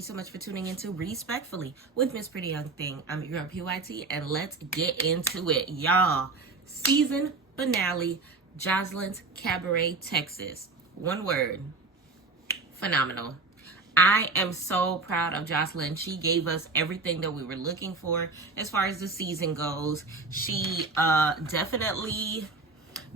you so much for tuning into Respectfully with Miss Pretty Young Thing. I'm your PYT, and let's get into it, y'all. Season finale, Joseline's Cabaret, Texas. One word, phenomenal. I am so proud of Joseline. She gave us everything that we were looking for as far as the season goes. She definitely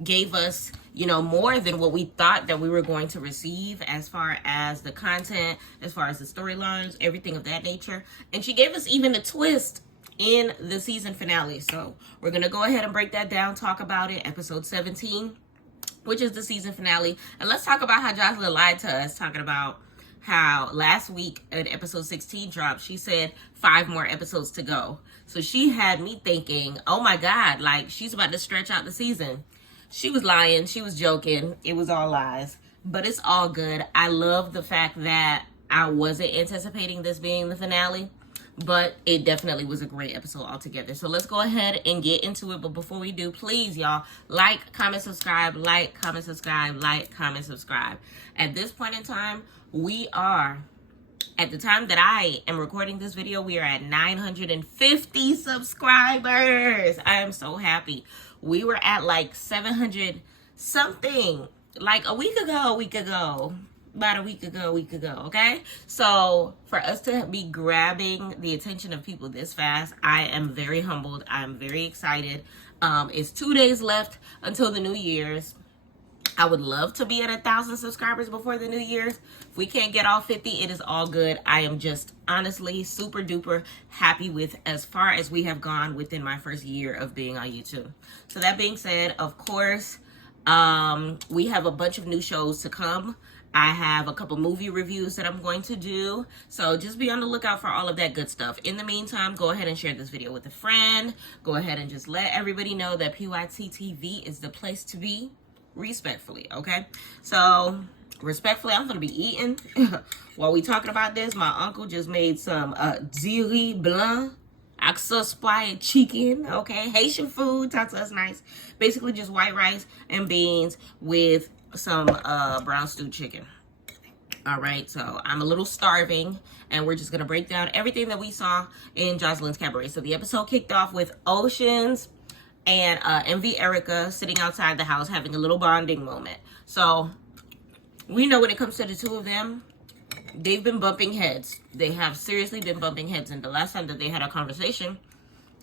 gave us, more than what we thought that we were going to receive as far as the content, as far as the storylines, everything of that nature. And she gave us even a twist in the season finale. So we're going to go ahead and break that down, talk about it, episode 17, which is the season finale. And let's talk about how Joseline lied to us, talking about how last week at episode 16 dropped, she said 5 more episodes to go. So she had me thinking, oh my God, like she's about to stretch out the season. She was lying. She was joking. It was all lies. But it's all good. I love the fact that I wasn't anticipating this being the finale. But it definitely was a great episode altogether. So let's go ahead and get into it. But before we do, please, y'all, like, comment, subscribe, like, comment, subscribe, like, comment, subscribe. At this point in time, we are, at the time that I am recording this video, we are at 950 subscribers. I am so happy. We were at like 700 something like a week ago, about a week ago, okay? So for us to be grabbing the attention of people this fast, I am very humbled. I'm very excited. It's 2 days left until the New Year's. I would love to be at 1,000 subscribers before the New Year's. If we can't get all 50, it is all good. I am just honestly super duper happy with as far as we have gone within my first year of being on YouTube. So that being said, of course, we have a bunch of new shows to come. I have a couple movie reviews that I'm going to do. So just be on the lookout for all of that good stuff. In the meantime, go ahead and share this video with a friend. Go ahead and just let everybody know that PYT TV is the place to be. Respectfully, okay? So respectfully, I'm gonna be eating while we talking about this. My uncle just made some riz blanc, access chicken, okay? Haitian food, talk to us nice. Basically just white rice and beans with some brown stewed chicken. All right, so I'm a little starving, and we're just gonna break down everything that we saw in Joseline's Cabaret. So the episode kicked off with Oceans and MV Erica sitting outside the house having a little bonding moment. So we know when it comes to the two of them, they've been bumping heads. They have seriously been bumping heads. And the last time that they had a conversation,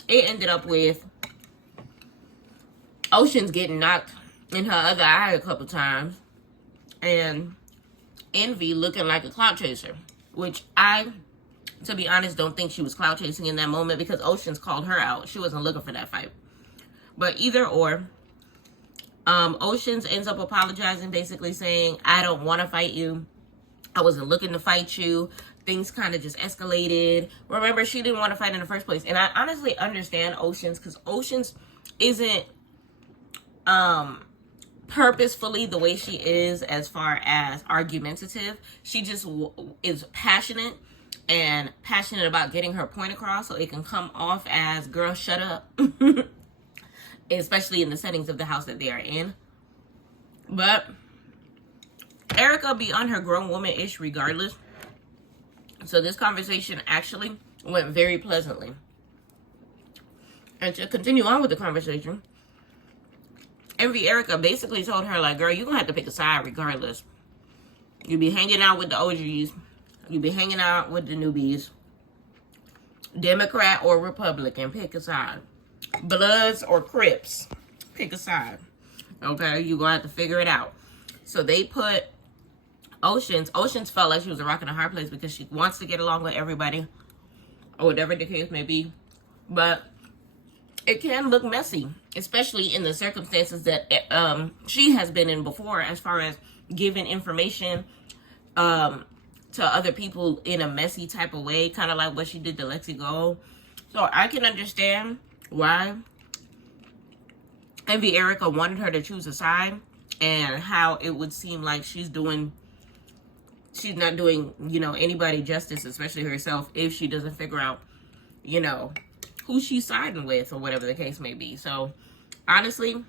it ended up with Oceans getting knocked in her other eye a couple times, and Envy looking like a clout chaser, which I, to be honest, don't think she was clout chasing in that moment, because Oceans called her out. She wasn't looking for that fight. But either or, Oceans ends up apologizing, basically saying, I don't want to fight you. I wasn't looking to fight you. Things kind of just escalated. Remember, she didn't want to fight in the first place. And I honestly understand Oceans, because Oceans isn't purposefully the way she is as far as argumentative. She just is passionate and passionate about getting her point across, so it can come off as, girl, shut up. Especially in the settings of the house that they are in. But Erica be on her grown woman-ish regardless. So this conversation actually went very pleasantly. And to continue on with the conversation, MV Erica basically told her, like, girl, you're going to have to pick a side regardless. You be hanging out with the OGs. You be hanging out with the newbies. Democrat or Republican, pick a side. Bloods or Crips, pick a side. Okay, you're gonna have to figure it out. So they put Oceans felt like she was a rock and a hard place, because she wants to get along with everybody, or whatever the case may be. But it can look messy, especially in the circumstances that she has been in before, as far as giving information to other people in a messy type of way, kind of like what she did to Lexi Gold. So I can understand why MV Erica wanted her to choose a side, and how it would seem like she's not doing, anybody justice, especially herself, if she doesn't figure out, who she's siding with, or whatever the case may be. So honestly,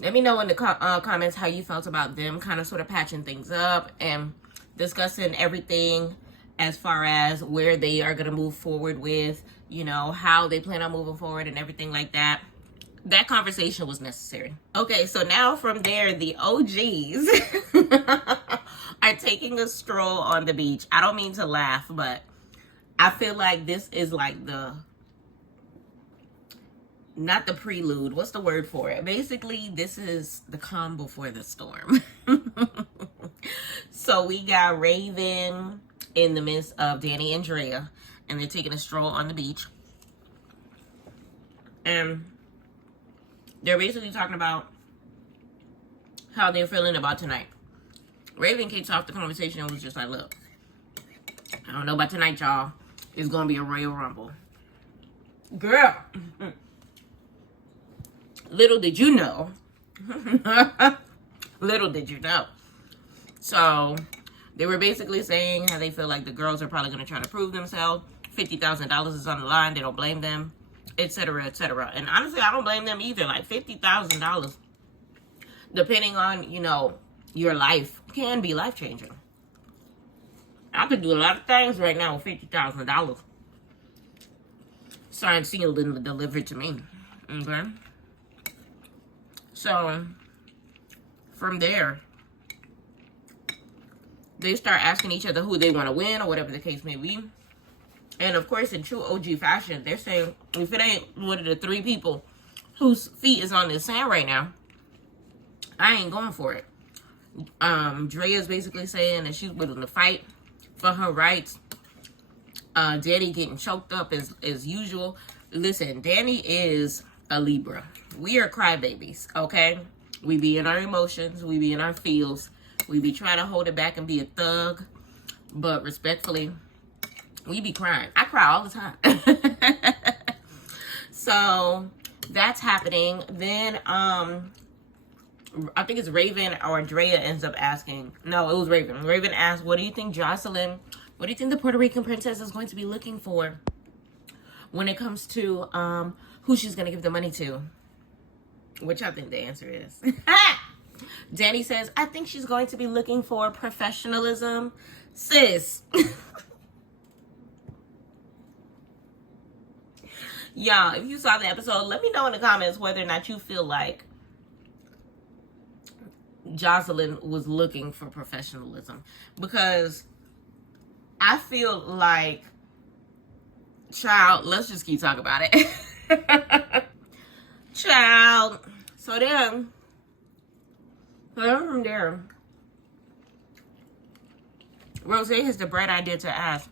let me know in the comments how you felt about them kind of sort of patching things up and discussing everything as far as where they are going to move forward with, you know, how they plan on moving forward and everything like that. That conversation was necessary. Okay, so now from there, the OGs are taking a stroll on the beach. I don't mean to laugh, but I feel like this is like the, not the prelude, what's the word for it? Basically, this is the calm before the storm. So we got Raven in the midst of Danny and Drea, and they're taking a stroll on the beach. And they're basically talking about how they're feeling about tonight. Raven kicked off the conversation and was just like, look, I don't know about tonight, y'all. It's going to be a Royal Rumble. Girl. Little did you know. Little did you know. So, they were basically saying how they feel like the girls are probably going to try to prove themselves. $50,000 is on the line. They don't blame them, etc., etc. And honestly, I don't blame them either. Like, $50,000, depending on, you know, your life, can be life-changing. I could do a lot of things right now with $50,000. Signed, sealed, and delivered to me. Okay? So, from there, they start asking each other who they want to win or whatever the case may be. And, of course, in true OG fashion, they're saying, if it ain't one of the three people whose feet is on the sand right now, I ain't going for it. Drea's basically saying that she's willing to fight for her rights. Danny getting choked up as usual. Listen, Danny is a Libra. We are crybabies, okay? We be in our emotions. We be in our feels. We be trying to hold it back and be a thug. But respectfully, we be crying. I cry all the time. So, that's happening. Then, I think it's Raven or Drea ends up asking. No, it was Raven. Raven asked, what do you think Joseline, what do you think the Puerto Rican princess is going to be looking for when it comes to who she's going to give the money to? Which I think the answer is. Danny says, I think she's going to be looking for professionalism. Sis. Y'all, if you saw the episode, let me know in the comments whether or not you feel like Joseline was looking for professionalism. Because I feel like, child, let's just keep talking about it. Child. So then, from there, Rose has the bright idea to ask,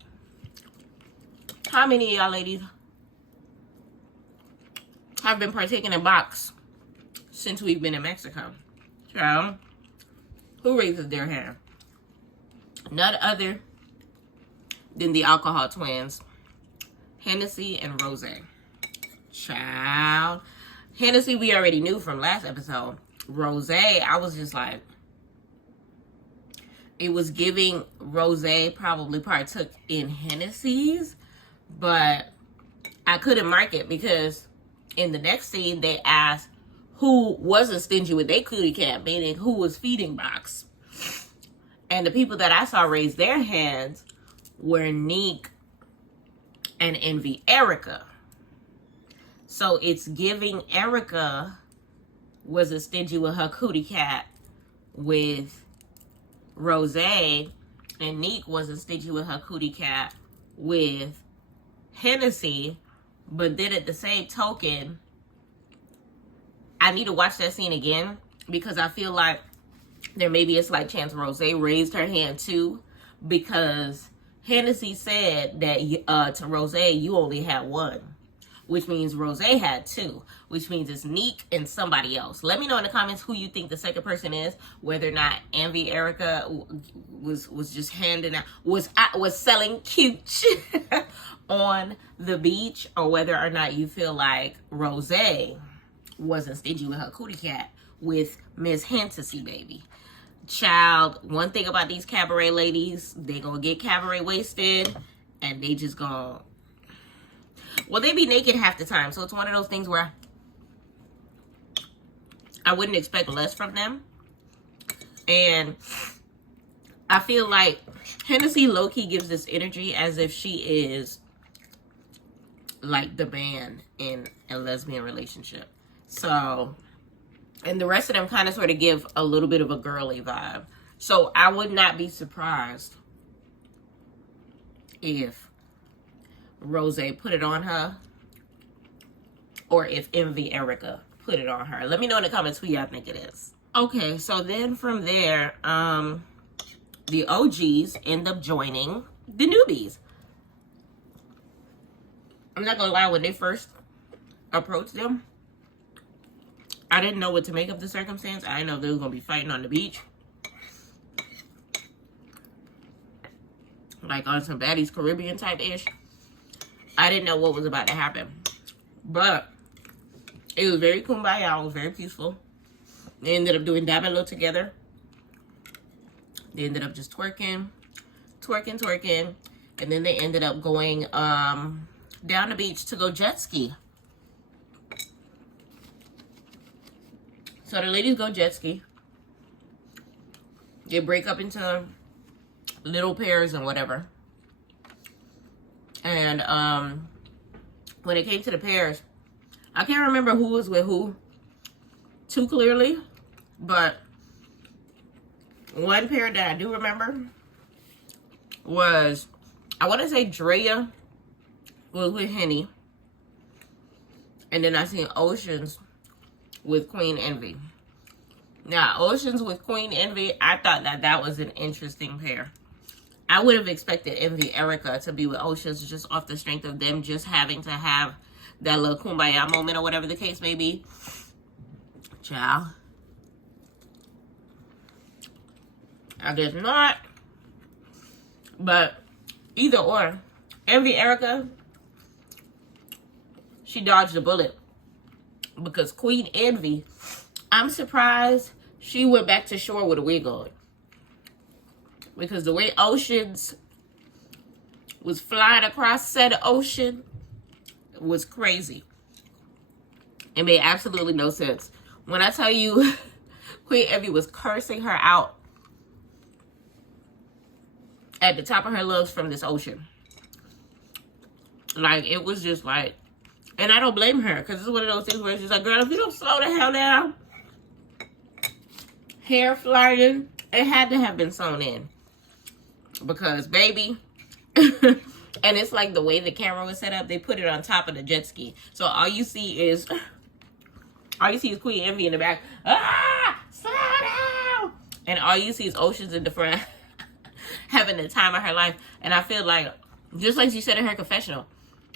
how many of y'all ladies have been partaking in box since we've been in Mexico? Child, who raises their hand? None other than the alcohol twins, Hennessy and Rose. Child. Hennessy, we already knew from last episode. Rose, I was just like, it was giving Rose probably partook in Hennessy's, but I couldn't mark it because in the next scene, they asked who wasn't stingy with their cootie cat, meaning who was feeding box. And the people that I saw raise their hands were Neek and Envy Erica. So it's giving Erica wasn't stingy with her cootie cat with Rose, and Neek wasn't stingy with her cootie cat with Hennessy. But then at the same token, I need to watch that scene again because I feel like there may be a slight chance Rose raised her hand too, because Hennessy said that to Rose, you only had one, which means Rose had two, which means it's Neek and somebody else. Let me know in the comments who you think the second person is, whether or not Envy Erica was just handing out, was selling cute on the beach, or whether or not you feel like Rose wasn't stingy with her cootie cat with Miss Hennessy, baby. Child, one thing about these cabaret ladies, they gonna get cabaret wasted, and they just gonna, well, they be naked half the time. So it's one of those things where I wouldn't expect less from them. And I feel like Hennessy low-key gives this energy as if she is like the man in a lesbian relationship. So, and the rest of them kind of sort of give a little bit of a girly vibe. So I would not be surprised if Rose put it on her, or if Envy Erica put it on her. Let me know in the comments who y'all think it is. Okay, so then from there, the OGs end up joining the newbies. I'm not gonna lie, when they first approached them, I didn't know what to make of the circumstance. I didn't know if they were gonna be fighting on the beach, like on some Baddies Caribbean type ish. I didn't know what was about to happen, but it was very kumbaya. It was very peaceful. They ended up doing Dab and Low together. They ended up just twerking, and then they ended up going down the beach to go jet ski. So the ladies go jet ski. They break up into little pairs and whatever. And when it came to the pairs, I can't remember who was with who too clearly, but one pair that I do remember was, I want to say Drea was with Henny, and then I seen Oceans with Queen Envy. Now, Oceans with Queen Envy, I thought that was an interesting pair. I would have expected Envy Erica to be with Oceans just off the strength of them just having to have that little kumbaya moment or whatever the case may be. Ciao. I guess not. But either or, Envy Erica, she dodged a bullet. Because Queen Envy, I'm surprised she went back to shore with a wig on. Because the way Oceans was flying across said ocean was crazy. It made absolutely no sense. When I tell you, Queen Envy was cursing her out at the top of her lungs from this ocean. Like, it was just like, and I don't blame her, because it's one of those things where she's like, girl, if you don't slow the hell down, hair flying, it had to have been sewn in. Because, baby, and it's like the way the camera was set up, they put it on top of the jet ski. So all you see is Queen Envy in the back, slow down! And all you see is Oceans in the front, having the time of her life. And I feel like, just like she said in her confessional,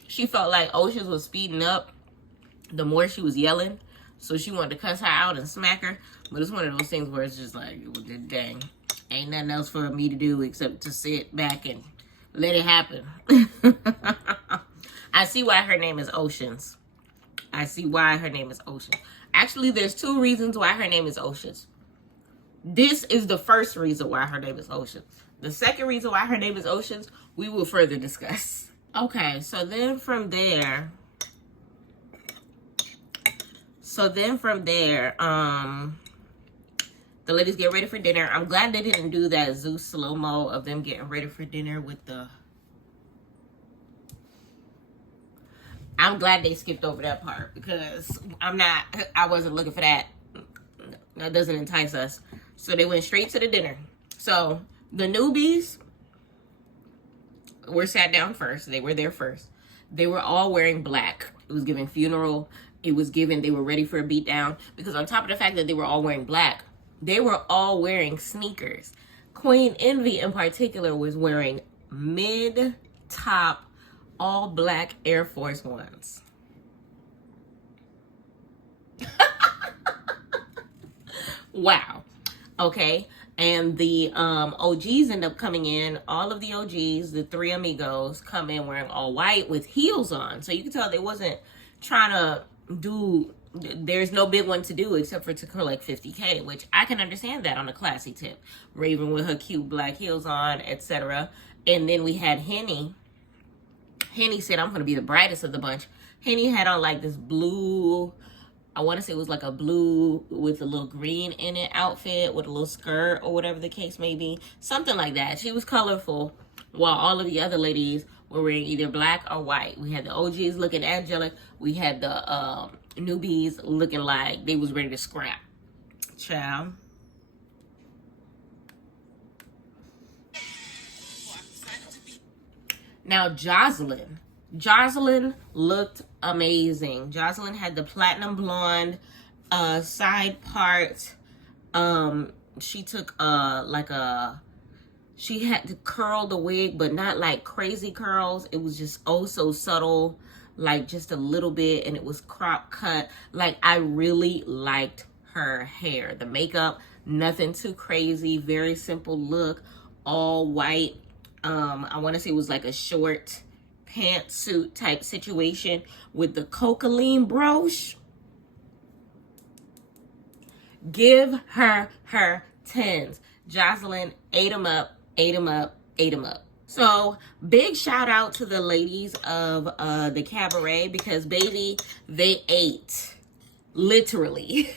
she felt like Oceans was speeding up the more she was yelling. So she wanted to cuss her out and smack her. But it's one of those things where it's just like, dang, ain't nothing else for me to do except to sit back and let it happen. I see why her name is Oceans. I see why her name is Oceans. Actually, there's two reasons why her name is Oceans. This is the first reason why her name is Oceans. The second reason why her name is Oceans, we will further discuss. Okay, so then from there, the ladies get ready for dinner. I'm glad they didn't do that Zeus slow-mo of them getting ready for dinner with the... I'm glad they skipped over that part, because I wasn't looking for that. That doesn't entice us. So they went straight to the dinner. So the newbies were sat down first. They were there first. They were all wearing black. It was giving funeral. It was given they were ready for a beatdown. Because on top of the fact that they were all wearing black, they were all wearing sneakers. Queen Envy in particular was wearing mid-top all black Air Force Ones. Wow. Okay. And the OGs end up coming in. All of the OGs, the three amigos, come in wearing all white with heels on. So you can tell they wasn't trying to do... There's no big one to do except for to collect 50K, which I can understand that on a classy tip. Raven with her cute black heels on, etc. And then we had Henny. Henny said, I'm going to be the brightest of the bunch. Henny had on like this blue I want to say it was like a blue with a little green in it outfit with a little skirt or whatever the case may be. Something like that. She was colorful while all of the other ladies were wearing either black or white. We had the OGs looking angelic. We had the newbies looking like they was ready to scrap. Child. Now, Joseline looked amazing. Joseline had the platinum blonde side part. She took she had to curl the wig, but not like crazy curls. It was just oh so subtle, like just a little bit, and it was crop cut. Like, I really liked her hair. The makeup, nothing too crazy, very simple look, all white. I want to say it was like a short pantsuit type situation with the cocaine brooch. Give her 10s. Joseline ate them up, ate them up, ate them up. So big shout out to the ladies of the Cabaret, because baby, they ate literally.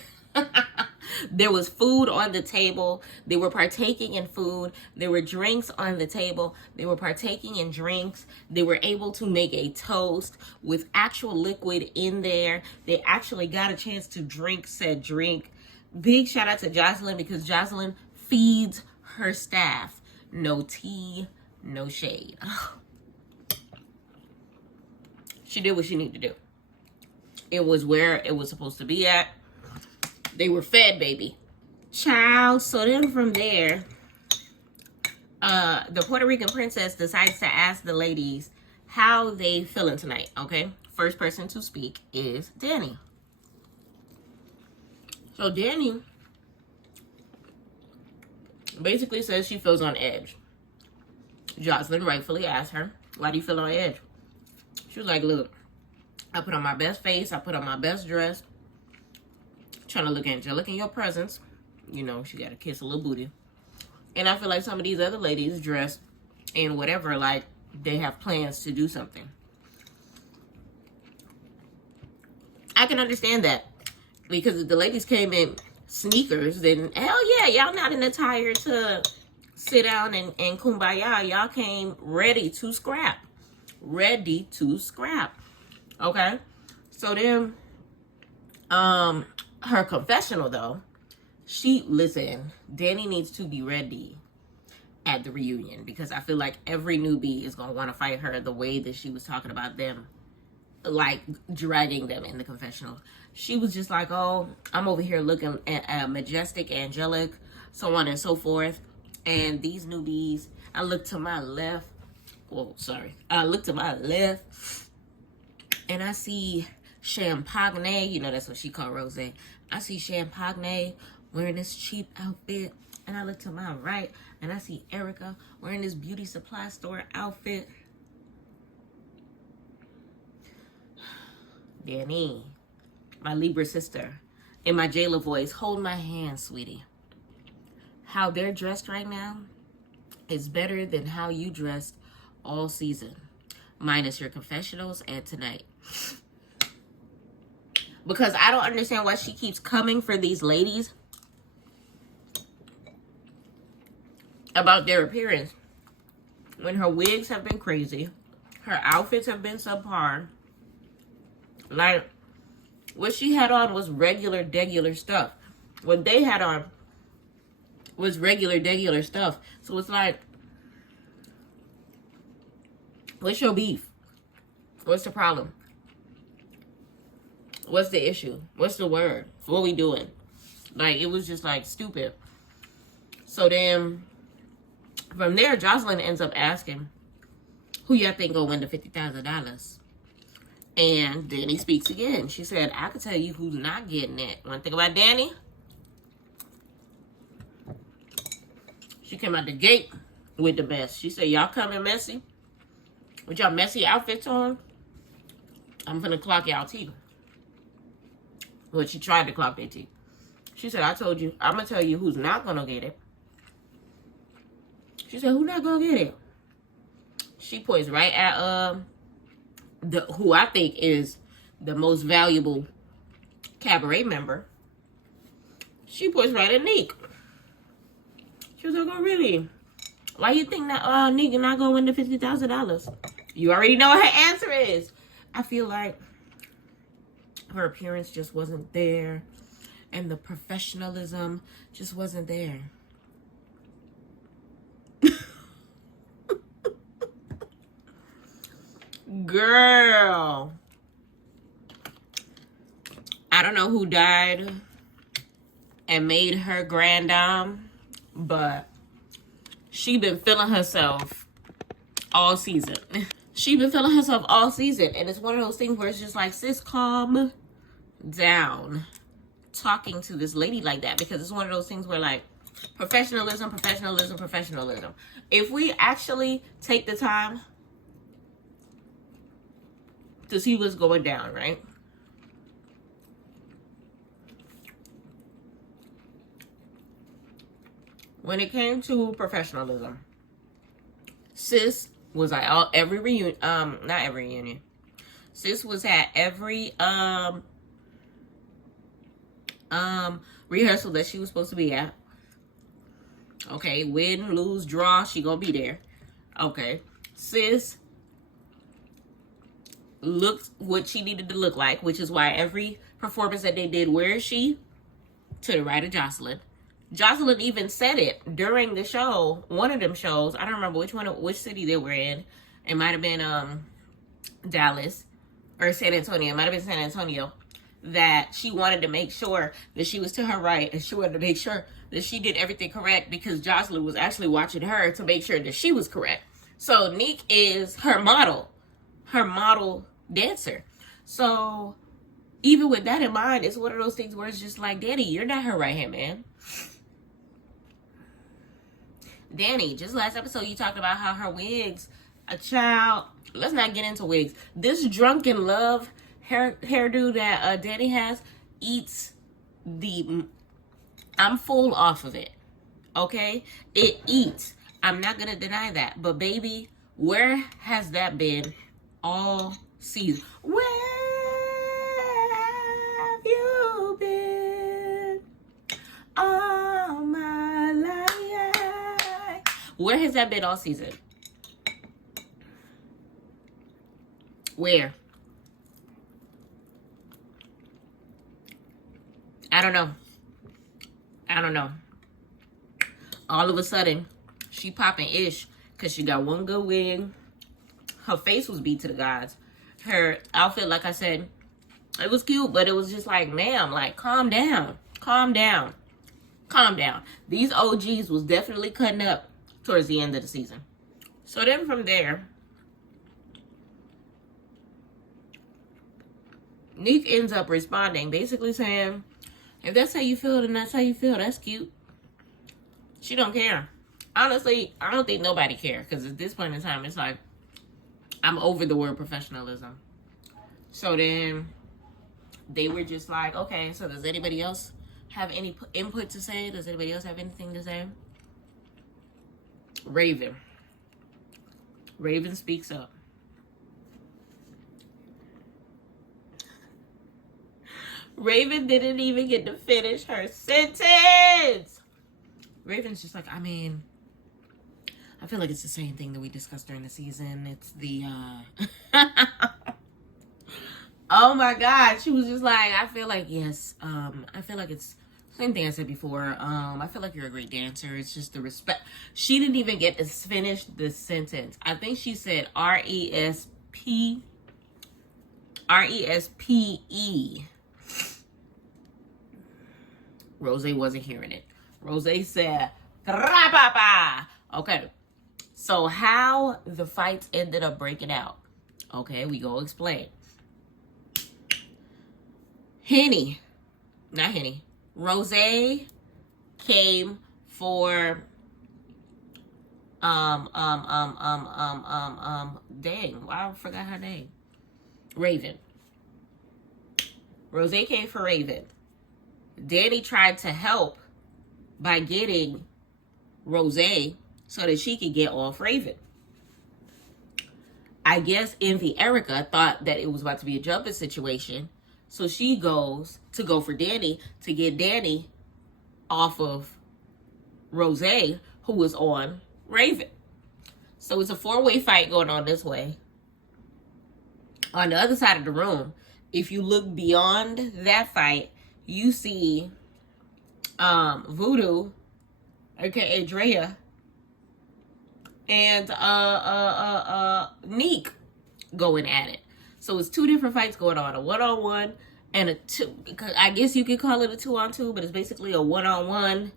There was food on the table. They were partaking in food. There were drinks on the table. They were partaking in drinks. They were able to make a toast with actual liquid in there. They actually got a chance to drink said drink. Big shout out to Joseline, because Joseline feeds her staff. No tea, no shade. She did what she needed to do. It was where it was supposed to be at. They were fed, baby. Child. So then from there, the Puerto Rican princess decides to ask the ladies how they feeling tonight, okay? First person to speak is Danny. So Danny basically says she feels on edge. Joseline rightfully asked her, why do you feel on edge? She was like, look, I put on my best face. I put on my best dress. Trying to look angelic in your presence. You know, she got to kiss a little booty. And I feel like some of these other ladies dressed in whatever, like they have plans to do something. I can understand that. Because if the ladies came in sneakers, then hell yeah, y'all not in attire to sit down and kumbaya. Y'all came ready to scrap. Ready to scrap. Okay? So then, her confessional though, listen, Danny needs to be ready at the reunion, because I feel like every newbie is going to want to fight her the way that she was talking about them, like dragging them in the confessional. She was just like, oh, I'm over here looking at majestic, angelic, so on and so forth. And these newbies, I look to my left. I look to my left and I see Champagne, you know, that's what she called Rose. I see Champagne wearing this cheap outfit. And I look to my right and I see Erica wearing this beauty supply store outfit. Danny, my Libra sister, in my Jayla voice, hold my hand, sweetie. How they're dressed right now is better than how you dressed all season, minus your confessionals and tonight. Because I don't understand why she keeps coming for these ladies about their appearance when her wigs have been crazy, her outfits have been subpar. Like, what she had on was regular stuff. What they had on was regular stuff. So it's like, what's your beef? What's the problem? What's the issue? What's the word? What we doing? Like, it was just like stupid. So then from there, Joseline ends up asking, who y'all think gonna win the $50,000? And Danny speaks again. She said, I can tell you who's not getting it. One thing about Danny, she came out the gate with the best. She said, y'all coming messy? With y'all messy outfits on? I'm gonna clock y'all teeth. Well, she tried to clock their teeth. She said, I told you, I'm gonna tell you who's not gonna get it. She said, who not gonna get it? She points right at who I think is the most valuable Cabaret member, she pushed right at Nick. She was like, oh, really? Why you think that Nick not going to win the $50,000? You already know what her answer is. I feel like her appearance just wasn't there. And the professionalism just wasn't there. Girl. I don't know who died and made her grand dame, but she been feeling herself all season. She been feeling herself all season. And it's one of those things where it's just like, sis, calm down talking to this lady like that, because it's one of those things where like professionalism. If we actually take the time to see what's going down, right? When it came to professionalism, sis was at every reunion, not every reunion. Sis was at every rehearsal that she was supposed to be at. Okay, win, lose, draw, she gonna be there. Okay, sis looked what she needed to look like, which is why every performance that they did, where is she? To the right of Joseline. Joseline even said it during the show, one of them shows. I don't remember which city they were in. It might have been Dallas or San Antonio. It might have been San Antonio. That she wanted to make sure that she was to her right, and she wanted to make sure that she did everything correct, because Joseline was actually watching her to make sure that she was correct. So Nick is her model dancer. So even with that in mind, it's one of those things where it's just like, Danny, you're not her right hand man. Danny, just last episode you talked about how her wigs, a child. Let's not get into wigs. This drunken love hairdo that Danny has eats the. I'm full off of it. Okay, it eats. I'm not gonna deny that. But baby, where has that been all season? Where have you been all my life? Where has that been all season? Where? I don't know. All of a sudden, she popping ish because she got one good wig. Her face was beat to the gods. Her outfit, like I said, it was cute, but it was just like, ma'am, like, calm down. These OGs was definitely cutting up towards the end of the season. So then from there, Nick ends up responding, basically saying, if that's how you feel, then that's how you feel. That's cute. She don't care. Honestly, I don't think nobody cares, because at this point in time, it's like, I'm over the word professionalism. So then they were just like, okay, so does anybody else have any input to say? Does anybody else have anything to say? Raven speaks up. Raven didn't even get to finish her sentence. Raven's just like, I mean, I feel like it's the same thing that we discussed during the season. It's the, oh my God. She was just like, I feel like, yes, I feel like it's the same thing I said before. I feel like you're a great dancer. It's just the respect. She didn't even get to finish the sentence. I think she said R-E-S-P-E. Rose wasn't hearing it. Rose said, "Tra-pa-pa." Okay. So how the fight ended up breaking out. Okay, we go explain. Rose came for dang, I forgot her name. Raven. Rose came for Raven. Danny tried to help by getting Rose so that she could get off Raven. I guess Envy Erica thought that it was about to be a jumping situation, So she goes to go for Danny to get Danny off of Rose, who was on Raven. So it's a 4-way fight going on this way. On the other side of the room, if you look beyond that fight, you see Voodoo, aka Drea, and Neek going at it. So it's 2 different fights going on, a 1-on-1 and a 2. I guess you could call it a 2-on-2, but it's basically a 1-on-1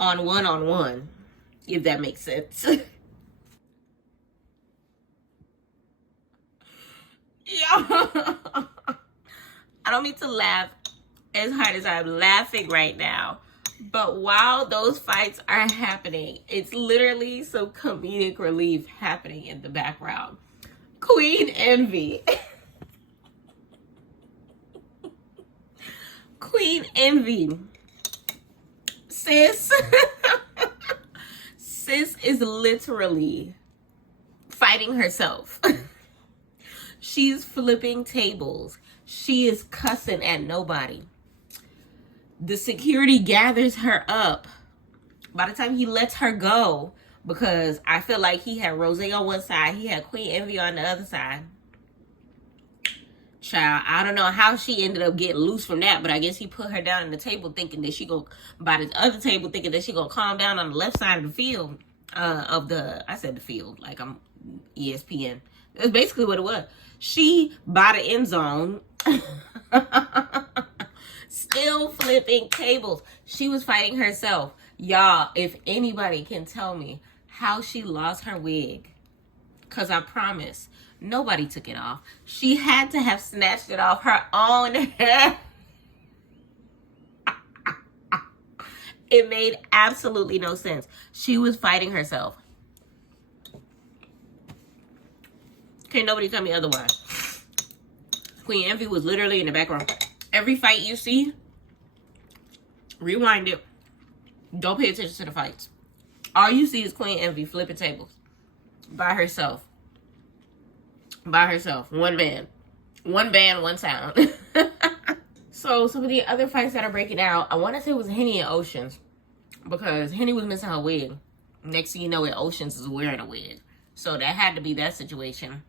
on 1-on-1, if that makes sense. Yeah. I don't mean to laugh as hard as I'm laughing right now, but while those fights are happening, it's literally some comedic relief happening in the background. Queen Envy. Queen Envy. Sis. Sis is literally fighting herself. She's flipping tables. She is cussing at nobody. The security gathers her up. By the time he lets her go, because I feel like he had Rose on one side, he had Queen Envy on the other side. Child, I don't know how she ended up getting loose from that, but I guess he put her down on the table thinking that she go by the other table thinking that she gonna calm down on the left side of the field I said the field like I'm ESPN. That's basically what it was. She by the end zone still flipping tables. She was fighting herself. Y'all, if anybody can tell me how she lost her wig, because I promise nobody took it off. She had to have snatched it off her own head. It made absolutely no sense. She was fighting herself. Can't nobody tell me otherwise. Queen Envy was literally in the background. Every fight you see, rewind it. Don't pay attention to the fights. All you see is Queen Envy flipping tables by herself. By herself. One band. One band, one sound. So some of the other fights that are breaking out, I want to say it was Henny and Oceans, because Henny was missing her wig. Next thing you know, Oceans is wearing a wig. So that had to be that situation.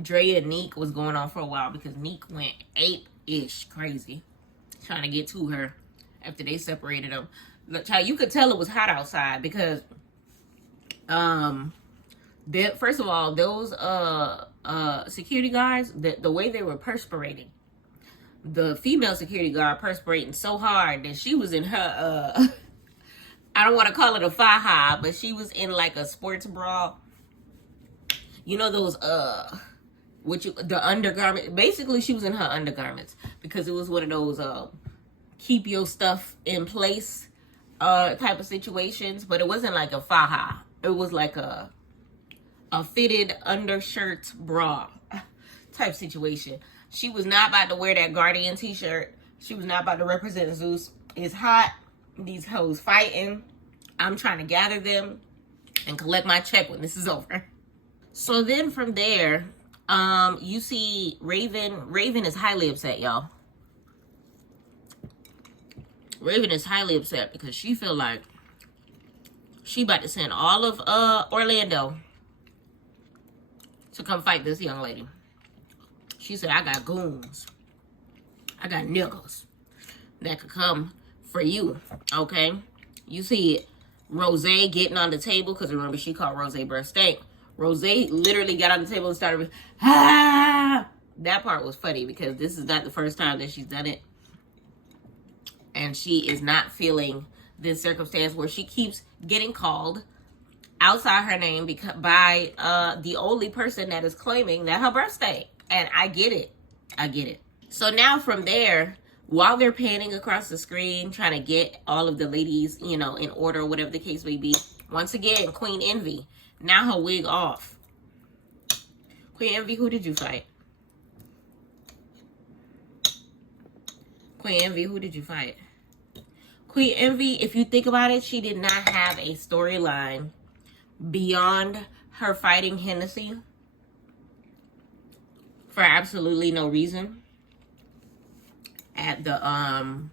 Dre and Neek was going on for a while because Neek went ape-ish crazy trying to get to her after they separated them. Look, child, you could tell it was hot outside because first of all, those security guards, the way they were perspirating, the female security guard perspirating so hard that she was in her I don't want to call it a faja, but she was in like a sports bra. You know those the undergarment. Basically, she was in her undergarments because it was one of those keep your stuff in place type of situations. But it wasn't like a faja. It was like a fitted undershirt bra type situation. She was not about to wear that Guardian t-shirt. She was not about to represent Zeus. It's hot. These hoes fighting. I'm trying to gather them and collect my check when this is over. So then from there, you see Raven. Raven is highly upset, y'all. Raven is highly upset because she feel like she about to send all of Orlando to come fight this young lady. She said, I got goons. I got niggas that could come for you, okay? You see Rose getting on the table, because remember, she called Rose breast stank. Rose literally got on the table and started, ah! That part was funny because this is not the first time that she's done it. And she is not feeling this circumstance where she keeps getting called outside her name by the only person that is claiming that her breast stank. And I get it. I get it. So now from there, while they're panning across the screen, trying to get all of the ladies, you know, in order, whatever the case may be, once again, Queen Envy, now her wig off. Queen Envy, who did you fight? Queen Envy, who did you fight? Queen Envy, if you think about it, she did not have a storyline beyond her fighting Hennessy for absolutely no reason. at the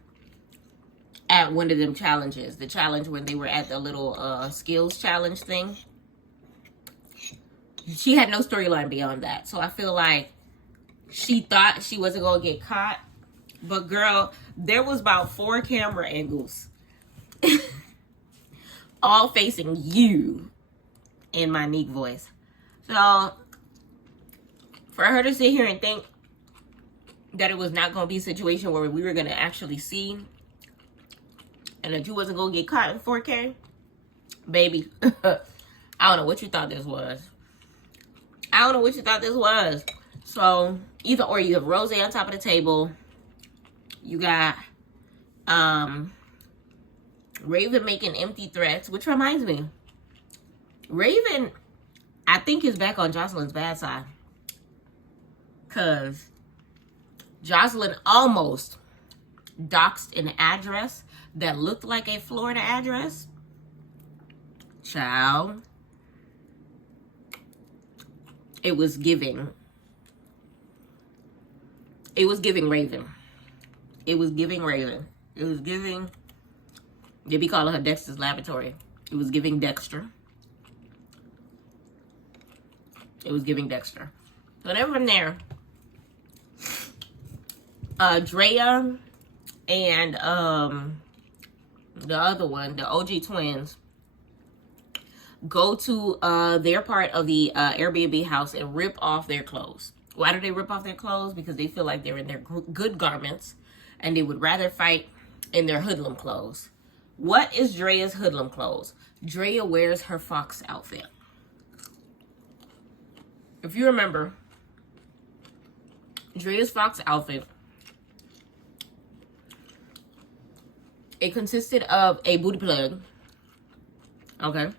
at one of them challenges. The challenge when they were at the little skills challenge thing. She had no storyline beyond that. So I feel like she thought she wasn't gonna get caught. But girl, there was about 4 camera angles all facing you in my Nique voice. So for her to sit here and think that it was not going to be a situation where we were going to actually see and that you wasn't going to get caught in 4K, baby, I don't know what you thought this was. I don't know what you thought this was. So either or, you have Rose on top of the table. You got Raven making empty threats, which reminds me, Raven, I think, is back on Joseline's bad side. Because Joseline almost doxed an address that looked like a Florida address. Child. It was giving. It was giving Raven. It was giving Raven. It was giving, they be calling her Dexter's Laboratory. It was giving Dexter. It was giving Dexter. So then from there, Drea and the other one, the OG twins, go to their part of the Airbnb house and rip off their clothes. Why do they rip off their clothes? Because they feel like they're in their good garments and they would rather fight in their hoodlum clothes. What is Drea's hoodlum clothes? Drea wears her fox outfit. If you remember, Drea's fox outfit, it consisted of a booty plug. Okay.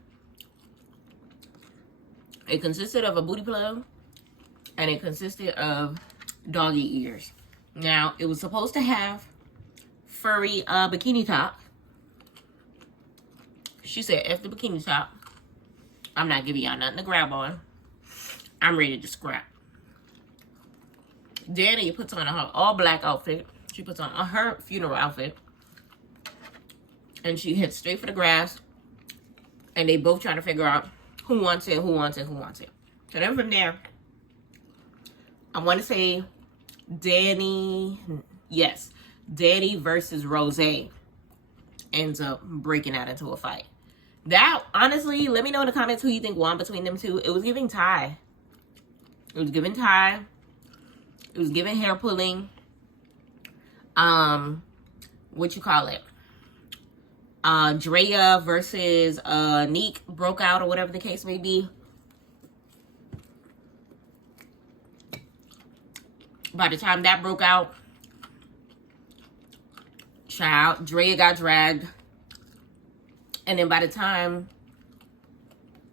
It consisted of a booty plug and it consisted of doggy ears. Now, it was supposed to have furry bikini top. She said, F the bikini top. I'm not giving y'all nothing to grab on. I'm ready to scrap. Danny puts on her all black outfit. She puts on her funeral outfit. And she heads straight for the grass. And they both try to figure out who wants it, who wants it, who wants it. So then from there, I want to say Danny, yes, Danny versus Rose ends up breaking out into a fight. That, honestly, let me know in the comments who you think won between them two. It was giving tie. It was giving tie. It was giving hair pulling. What you call it? Drea versus Nique broke out, or whatever the case may be. By the time that broke out, child, Drea got dragged. And then by the time,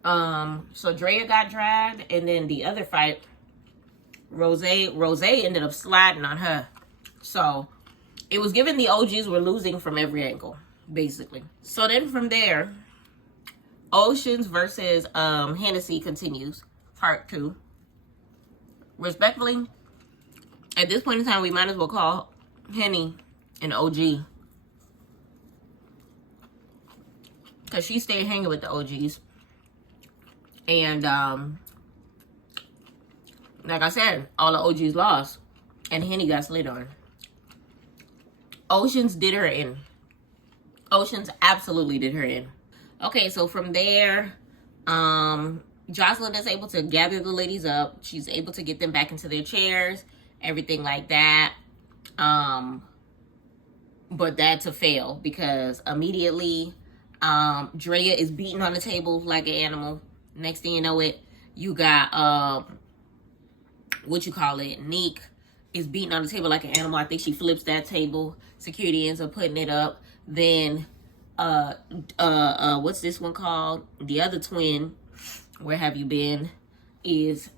so Drea got dragged, and then the other fight, Rose ended up sliding on her. So it was given the OGs were losing from every angle, basically. So then from there, Oceans versus Hennessy continues, part 2. Respectfully, at this point in time, we might as well call Henny an OG. Because she stayed hanging with the OGs. And, like I said, all the OGs lost. And Henny got slid on. Oceans did her in. Oceans absolutely did her in. Okay, so from there, Joseline is able to gather the ladies up. She's able to get them back into their chairs. Everything like that. But that's a fail. Because immediately, Drea is beating on the table like an animal. Next thing you know it, you got, what you call it, Nique is beating on the table like an animal. I think she flips that table. Security ends up putting it up. Then, what's this one called? The other twin, where have you been, is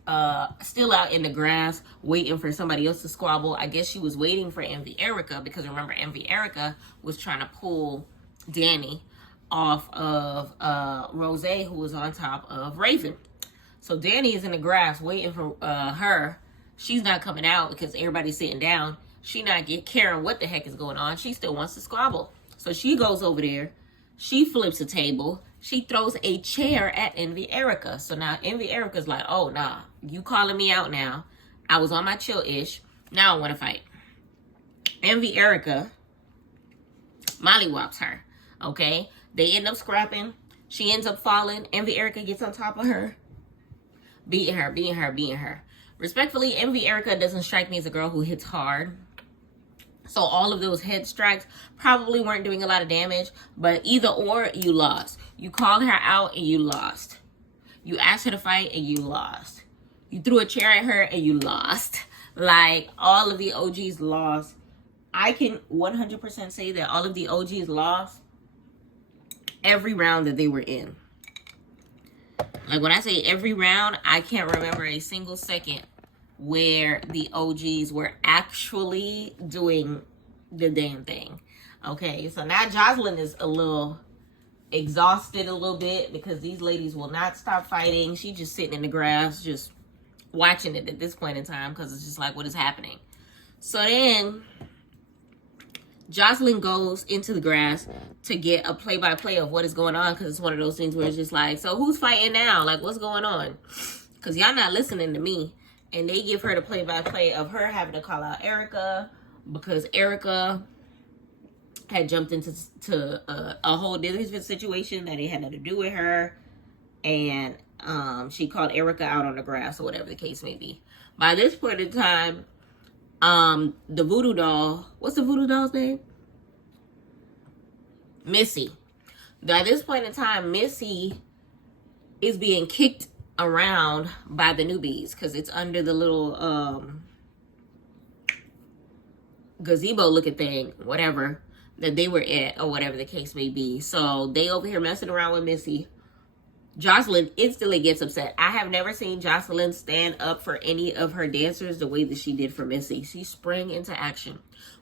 still out in the grass waiting for somebody else to squabble. I guess she was waiting for Envy Erica, because remember, Envy Erica was trying to pull Danny off of Rose, who was on top of Raven. So Danny is in the grass waiting for her. She's not coming out because everybody's sitting down. She not caring what the heck is going on. She still wants to squabble. So she goes over there. She flips a table. She throws a chair at Envy Erica. So now Envy Erica's like, oh, nah, you calling me out now. I was on my chill-ish. Now I want to fight. Envy Erica mollywops her. Okay? They end up scrapping. She ends up falling. Envy Erica gets on top of her. Beating her. Respectfully, Envy Erica doesn't strike me as a girl who hits hard. So all of those head strikes probably weren't doing a lot of damage. But either or, you lost. You called her out and you lost. You asked her to fight and you lost. You threw a chair at her and you lost. Like, all of the OGs lost. I can 100% say that all of the OGs lost every round that they were in. Like, when I say every round, I can't remember a single second where the OGs were actually doing the damn thing. Okay, so now Joseline is a little exhausted a little bit because these ladies will not stop fighting. She just sitting in the grass, just watching it at this point in time because it's just like, what is happening? So then Joseline goes into the grass to get a play-by-play of what is going on, because it's one of those things where it's just like, so who's fighting now? Like, what's going on? Because y'all not listening to me. And they give her the play-by-play of her having to call out Erica because Erica had jumped into a whole different situation that it had nothing to do with her. And she called Erica out on the grass or whatever the case may be. By this point in time, the voodoo doll, what's the voodoo doll's name? Missy. By this point in time, Missy is being kicked around by the newbies because it's under the little gazebo looking thing, whatever, that they were at or whatever the case may be. So they over here messing around with Missy. Joseline instantly gets upset. I have never seen Joseline stand up for any of her dancers the way that she did for Missy. She sprang into action,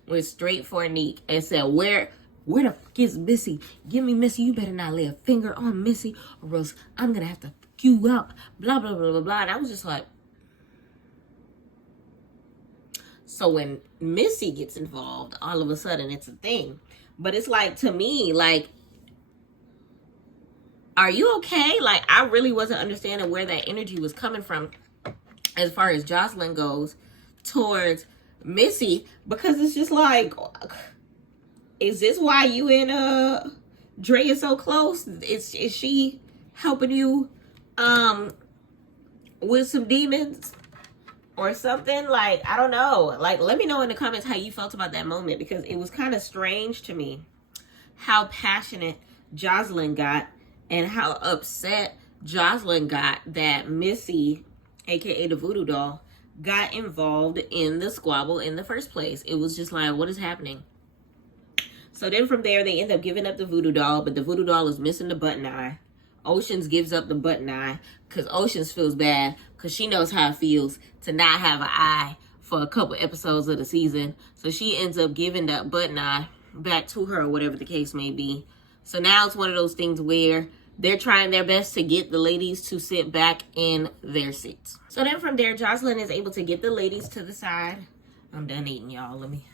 went straight for Neek and said, where the fuck is Missy? Give me Missy. You better not lay a finger on Missy or else I'm going to have to fuck you up. Blah, blah, blah, blah, blah. And I was just like. So when Missy gets involved, all of a sudden it's a thing. But it's like, to me, like, are you okay? Like, I really wasn't understanding where that energy was coming from as far as Joseline goes towards Missy, because it's just like, is this why you and Drea so close? Is she helping you with some demons or something? Like, I don't know. Like, let me know in the comments how you felt about that moment, because it was kind of strange to me how passionate Joseline got and how upset Joseline got that Missy, aka the voodoo doll, got involved in the squabble in the first place. It was just like, what is happening? So then from there, they end up giving up the voodoo doll, but the voodoo doll is missing the button eye. Oceans gives up the button eye because Oceans feels bad because she knows how it feels to not have an eye for a couple episodes of the season. So she ends up giving that button eye back to her or whatever the case may be. So now it's one of those things where they're trying their best to get the ladies to sit back in their seats. So then from there, Joseline is able to get the ladies to the side. I'm done eating, y'all. Let me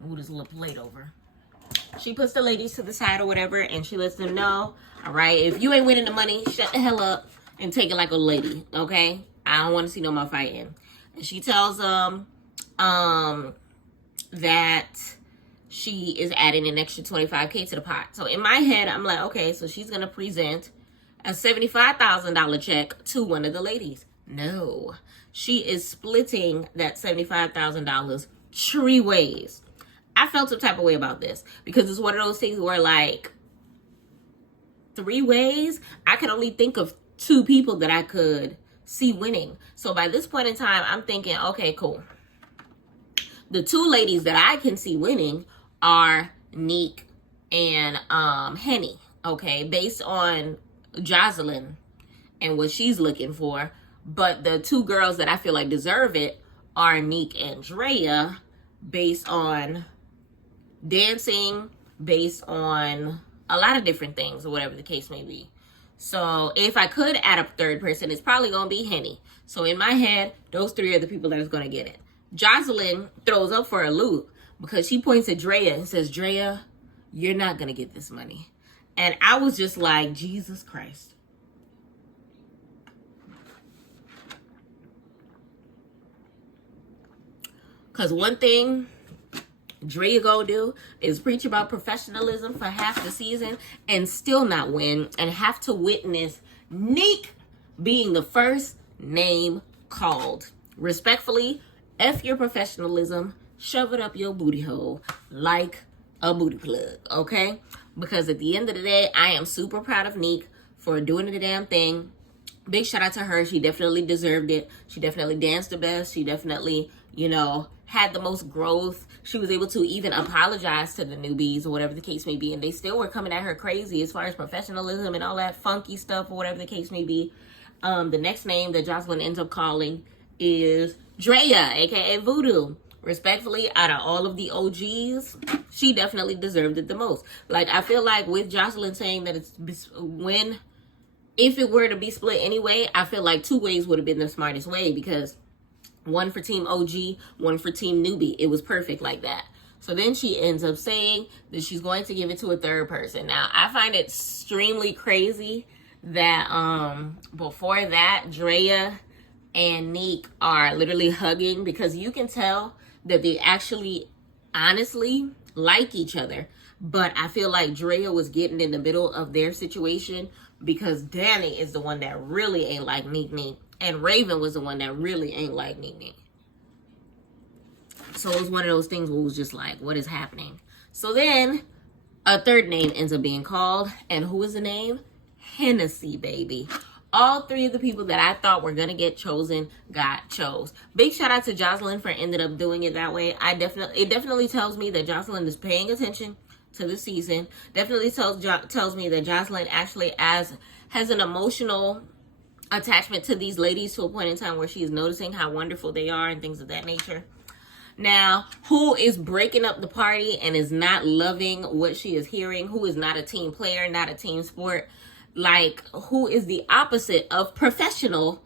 move this little plate over. She puts the ladies to the side or whatever, and she lets them know, all right, if you ain't winning the money, shut the hell up and take it like a lady, okay? I don't want to see no more fighting. And she tells them that she is adding an extra $25K to the pot. So in my head, I'm like, okay, so she's going to present a $75,000 check to one of the ladies. No, she is splitting that $75,000 three ways. I felt some type of way about this because it's one of those things where, like, three ways, I can only think of two people that I could see winning. So by this point in time, I'm thinking, okay, cool. The two ladies that I can see winning are Neek and Henny, okay, based on Joseline and what she's looking for. But the two girls that I feel like deserve it are Neek and Drea, based on dancing, based on a lot of different things or whatever the case may be. So if I could add a third person, it's probably going to be Henny. So in my head, those three are the people that is going to get it. Joseline throws up for a loop because she points at Drea and says, Drea, you're not going to get this money. And I was just like, Jesus Christ. Because one thing Drea gonna do is preach about professionalism for half the season and still not win, and have to witness Nick being the first name called. Respectfully, F your professionalism, shove it up your booty hole like a booty plug, okay? Because at the end of the day, I am super proud of Nick for doing the damn thing. Big shout out to her. She definitely deserved it. She definitely danced the best. She definitely, had the most growth. She was able to even apologize to the newbies or whatever the case may be. And they still were coming at her crazy as far as professionalism and all that funky stuff or whatever the case may be. The next name that Joseline ends up calling is Drea, aka Voodoo. Respectfully, out of all of the OGs, she definitely deserved it the most. Like, I feel like with Joseline saying that if it were to be split anyway, I feel like 2 ways would have been the smartest way, because one for team OG, one for team newbie. It was perfect like that. So then she ends up saying that she's going to give it to a third person. Now, I find it extremely crazy that before that, Drea and Nick are literally hugging, because you can tell that they actually honestly like each other. But I feel like Drea was getting in the middle of their situation, because Danny is the one that really ain't like Nick, and Raven was the one that really ain't like Nick. So it was one of those things where it was just like, what is happening? So then a third name ends up being called. And who is the name? Hennessy, baby. All 3 of the people that I thought were going to get chosen got chose. Big shout out to Joseline for ended up doing it that way. It definitely tells me that Joseline is paying attention to the season. Definitely tells me that Joseline actually has an emotional attachment to these ladies to a point in time where she is noticing how wonderful they are and things of that nature. Now, who is breaking up the party and is not loving what she is hearing? Who is not a team player, not a team sport? Like, who is the opposite of professional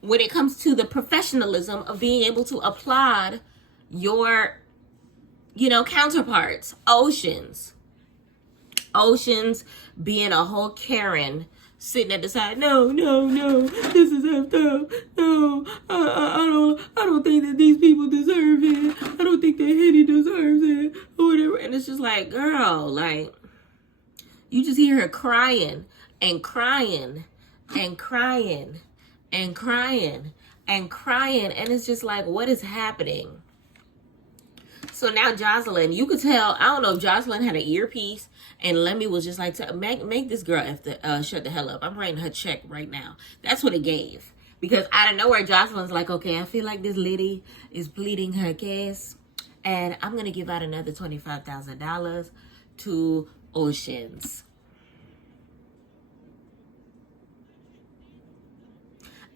when it comes to the professionalism of being able to applaud your, counterparts? Oceans being a whole Karen, sitting at the side. No, this is effed up. No, I don't think that these people deserve it. I don't think that Henny deserves it, or whatever. And it's just like, girl, like, you just hear her crying and crying and crying and crying and crying, and it's just like, what is happening? So now Joseline, you could tell, I don't know if Joseline had an earpiece and Lemmy was just like, make this girl shut the hell up. I'm writing her check right now. That's what it gave. Because out of nowhere, Joseline's like, okay, I feel like this lady is pleading her case, and I'm going to give out another $25,000 to Oceans.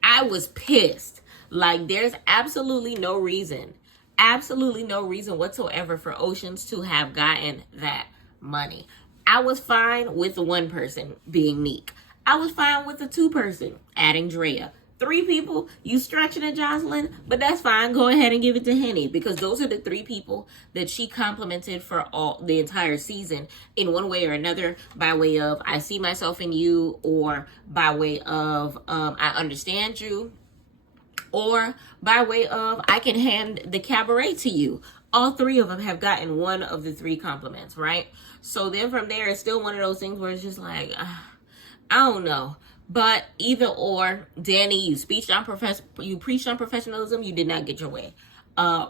I was pissed. Like, there's absolutely no reason whatsoever for Oceans to have gotten that money. I was fine with the 1 person being Nick. I was fine with the 2 person adding Drea. 3 people, you stretching at Joseline, but that's fine. Go ahead and give it to Henny, because those are the 3 people that she complimented for the entire season in one way or another, by way of I see myself in you, or by way of I understand you, or by way of I can hand the cabaret to you. All 3 of them have gotten one of the 3 compliments, right? So then from there, it's still one of those things where it's just like, I don't know. But either or, Danny, you preached on professionalism, you did not get your way.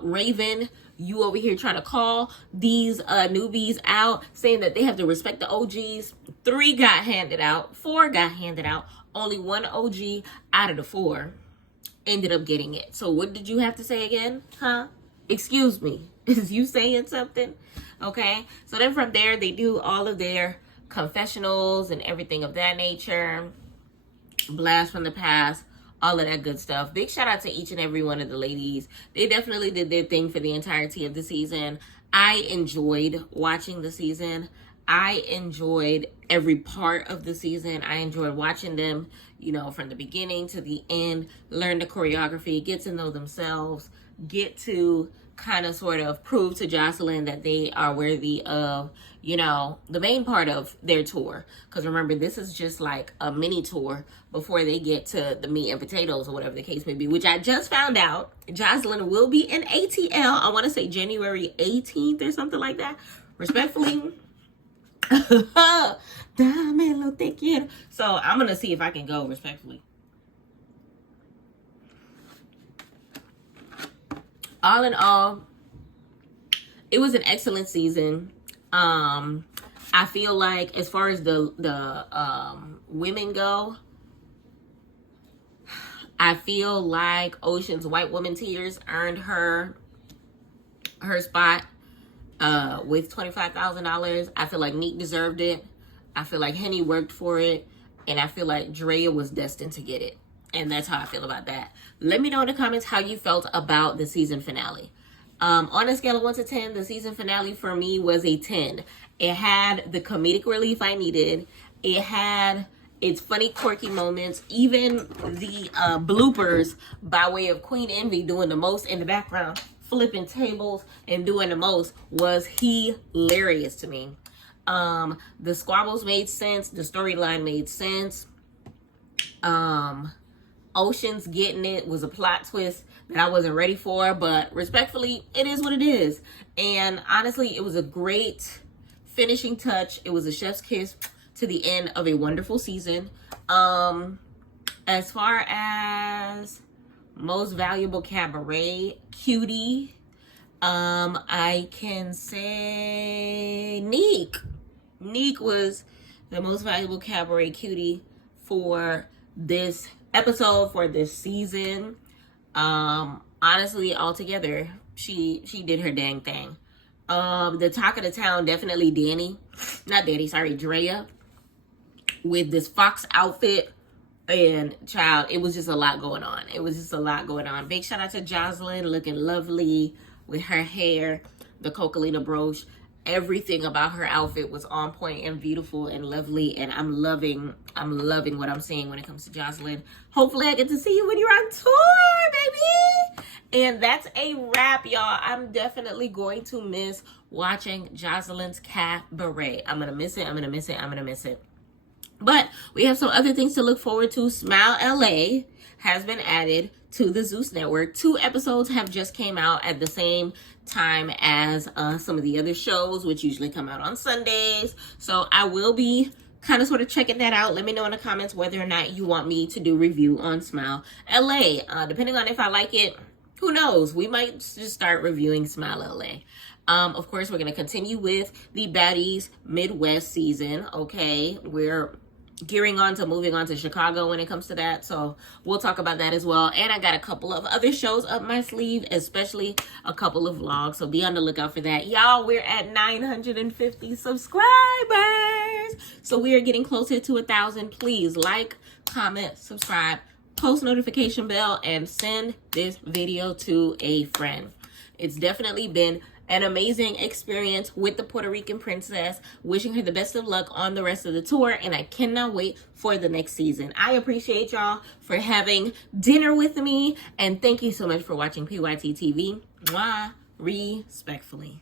Raven, you over here trying to call these newbies out, saying that they have to respect the OGs. 3 got handed out, 4 got handed out. Only 1 OG out of the 4 ended up getting it. So what did you have to say again? Huh? Excuse me. Is you saying something? Okay. So then from there, they do all of their confessionals and everything of that nature. Blast from the past. All of that good stuff. Big shout out to each and every one of the ladies. They definitely did their thing for the entirety of the season. I enjoyed watching the season. I enjoyed every part of the season. I enjoyed watching them, you know, from the beginning to the end, learn the choreography, get to know themselves, get to kind of sort of prove to Joseline that they are worthy of, you know, the main part of their tour. Because remember, this is just like a mini tour before they get to the meat and potatoes or whatever the case may be, which I just found out Joseline will be in ATL. I want to say January 18th or something like that. Respectfully. So I'm going to see if I can go respectfully. All in all, it was an excellent season. I feel like as far as the women go, I feel like Ocean's White Woman Tears earned her spot with $25,000. I feel like Neek deserved it. I feel like Henny worked for it, and I feel like Drea was destined to get it. And that's how I feel about that. Let me know in the comments how you felt about the season finale. On a scale of 1 to 10, the season finale for me was a 10. It had the comedic relief I needed. It had its funny, quirky moments. Even the bloopers by way of Queen Envy doing the most in the background, flipping tables and doing the most, was hilarious to me. The squabbles made sense. The storyline made sense. Ocean's getting it was a plot twist that I wasn't ready for, but respectfully, it is what it is. And honestly, it was a great finishing touch. It was a chef's kiss to the end of a wonderful season. As far as most valuable cabaret cutie, I can say Neek. Neek was the most valuable cabaret cutie for this episode, for this season. Honestly, altogether, she did her dang thing. The talk of the town, definitely Drea, with this fox outfit. And child, it was just a lot going on. Big shout out to Joseline, looking lovely with her hair, the Cocalina brooch. Everything about her outfit was on point and beautiful and lovely, and I'm loving what I'm seeing when it comes to Joseline. Hopefully I get to see you when you're on tour, baby. And that's a wrap, y'all. I'm definitely going to miss watching Joseline's Cabaret. I'm gonna miss it. But we have some other things to look forward to. Smile LA has been added to the Zeus Network. 2 episodes have just came out at the same time as some of the other shows, which usually come out on Sundays. So I will be kind of sort of checking that out. Let me know in the comments whether or not you want me to do review on Smile LA. Depending on if I like it, who knows? We might just start reviewing Smile LA. Of course, we're going to continue with the Baddies Midwest season. Okay, we're gearing on to moving on to Chicago when it comes to that, so we'll talk about that as well. And I got a couple of other shows up my sleeve, especially a couple of vlogs, so be on the lookout for that. Y'all, we're at 950 subscribers, so we are getting closer to 1,000. Please like, comment, subscribe, post notification bell, and send this video to a friend. It's definitely been an amazing experience with the Puerto Rican princess. Wishing her the best of luck on the rest of the tour, and I cannot wait for the next season. I appreciate y'all for having dinner with me, and thank you so much for watching PYT TV. Mwah. Respectfully.